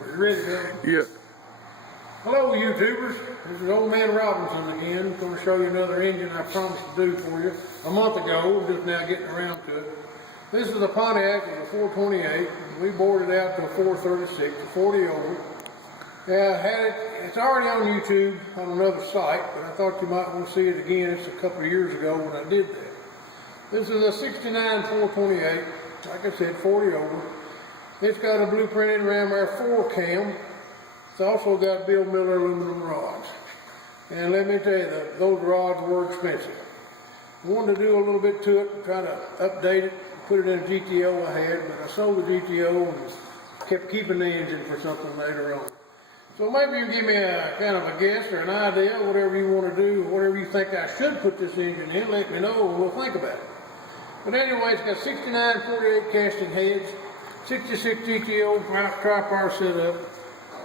Are you ready, Bill? Yeah. Hello, YouTubers. This is Old Man Robinson again. I'm going to show you another engine I promised to do for you a month ago. We're just now getting around to it. This is a Pontiac with a 428. We bored it out to a 436, a 40 over. It's already on YouTube on another site, but I thought you might want to see it again. It's a couple of years ago when I did that. This is a 69 428, like I said, 40 over. It's got a blueprinted Ram Air 4 cam. It's also got Bill Miller aluminum rods. And let me tell you, those rods were expensive. I wanted to do a little bit to it, try to update it, put it in a GTO I had, but I sold the GTO and kept keeping the engine for something later on. So maybe you give me a kind of a guess or an idea, whatever you want to do, whatever you think I should put this engine in, let me know and we'll think about it. But anyway, it's got 69 48 casting heads, 66 GTO tri-power setup,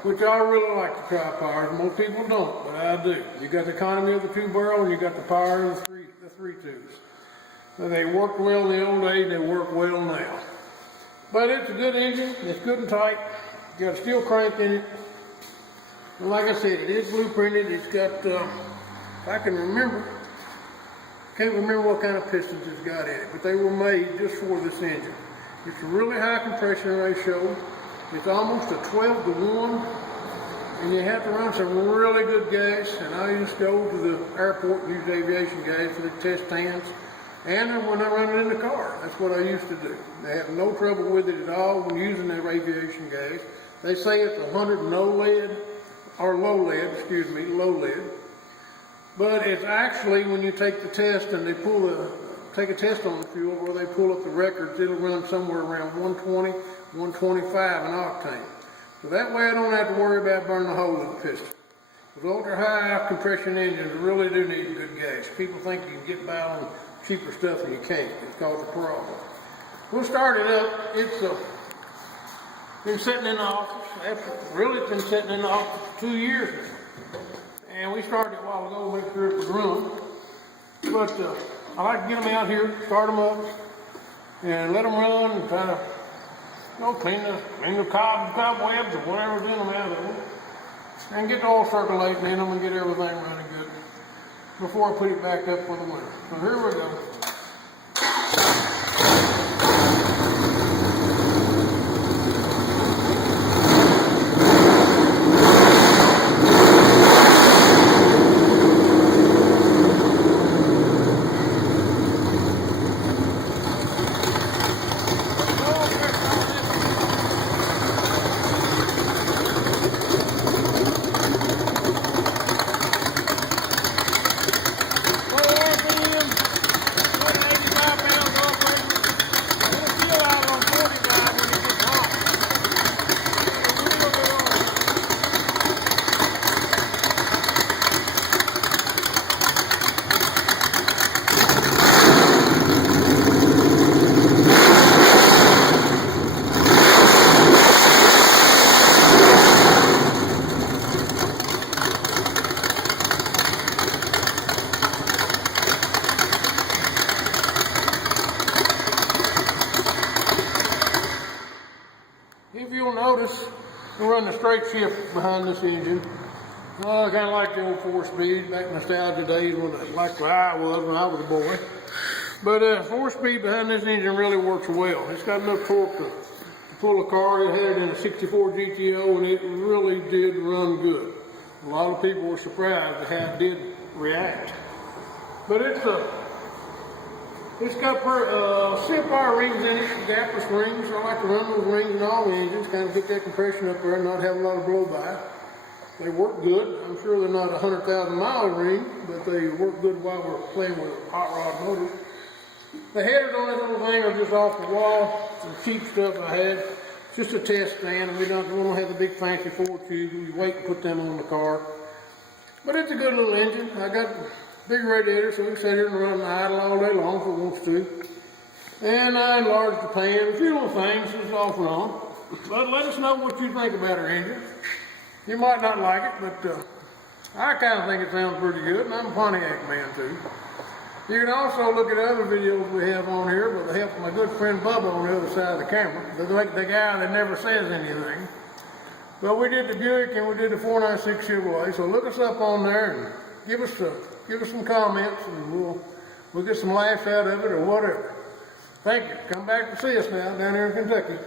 which I really like the tri-powers. Most people don't, but I do. You got the economy of the two barrel and you got the power of the three twos. Now, they worked well in the old days, they work well now. But it's a good engine, it's good and tight, you got a steel crank in it. And like I said, it is blueprinted, it's got, if I can remember, can't remember what kind of pistons it's got in it, but they were made just for this engine. It's a really high compression ratio. It's almost a 12 to 1, and you have to run some really good gas. And I used to go to the airport and use aviation gas for the test stands, and when I run it in the car, that's what I used to do. They have no trouble with it at all when using their aviation gas. They say it's 100 no lead, or low lead, excuse me, low lead. But it's actually, when you take the test and they take a test on the fuel where they pull up the records, it'll run somewhere around 120, 125 in octane. So that way I don't have to worry about burning a hole in the piston. With ultra high compression engines really do need good gas. People think you can get by on cheaper stuff and you can't. It's caused a problem. We'll start it up. It's been sitting in the office. It's been sitting in the office for 2 years now. And we started it a while ago, make sure it was run. But I like to get them out here, start them up, and let them run and kind of, clean the cobwebs or whatever's in them out of them, and get the oil circulating in them and get everything running good before I put it back up for the winter. So here we go. If you'll notice, we run the straight shift behind this engine. Kind of like the old 4-speed back in nostalgia days, like I was when I was a boy. But 4-speed behind this engine really works well. It's got enough torque to pull a car. It had it in a 64 GTO, and it really did run good. A lot of people were surprised at how it did react. But it's got Simpire rings in it, gapless rings. I like to run those rings in all the engines, kind of get that compression up there and not have a lot of blow-by. They work good. I'm sure they're not a 100,000 mile ring, but they work good while we're playing with hot rod motors. The headers on this little thing are just off the wall, some cheap stuff I had. It's just a test stand, and we don't have the big fancy 4-tube. We wait and put them on the car. But it's a good little engine. I got big radiator, so we can sit here and run idle all day long if it wants to. And I enlarged the pan, a few little things, just off and on. But let us know what you think about our engine. You might not like it, but I kind of think it sounds pretty good, and I'm a Pontiac man too. You can also look at other videos we have on here with the help of my good friend Bubba on the other side of the camera, the guy that never says anything. Well, we did the Buick and we did the 496 Chevrolet, so look us up on there and give us some comments, and we'll get some laughs out of it or whatever. Thank you. Come back to see us now down here in Kentucky.